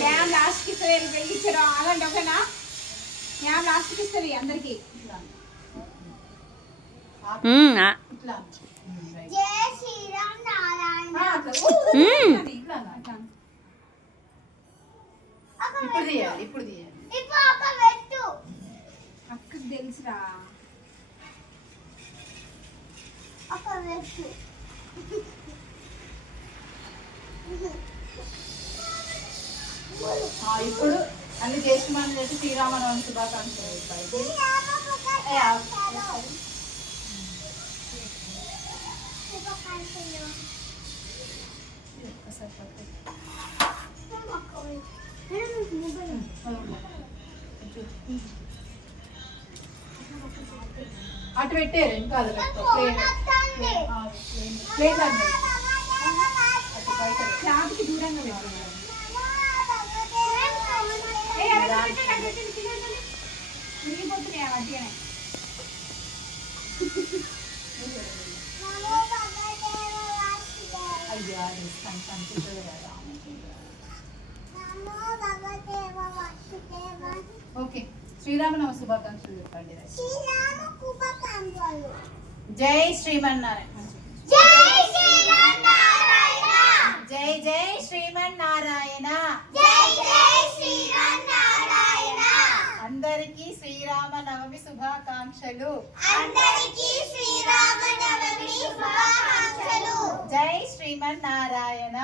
Ma'am లాస్ట్కి ఇస్తుంది వెళ్ళిచ్చారు ఆగండి ఓకేనా మ్యామ్ లాస్ట్కి ఇస్తుంది అందరికి ఇప్పుడు అక్కకి తెలుసురా ఇప్పుడు అన్ని చేసిమని చెప్పి శ్రీరామనవమి శుభాకాంక్షలు. అటు పెట్టారు ఇంకా క్లాత్కి దూరంగా మిగిలిపోతున్నాయి వడ్డీనే ఓకే శ్రీరామనవమి శుభాకాంక్షలు చెప్పండి. జై శ్రీమన్నారాయణ. జై జై శ్రీమన్నారాయణ. అందరికీ శ్రీరామనవమి శుభాకాంక్షలు. జై శ్రీమన్నారాయణ.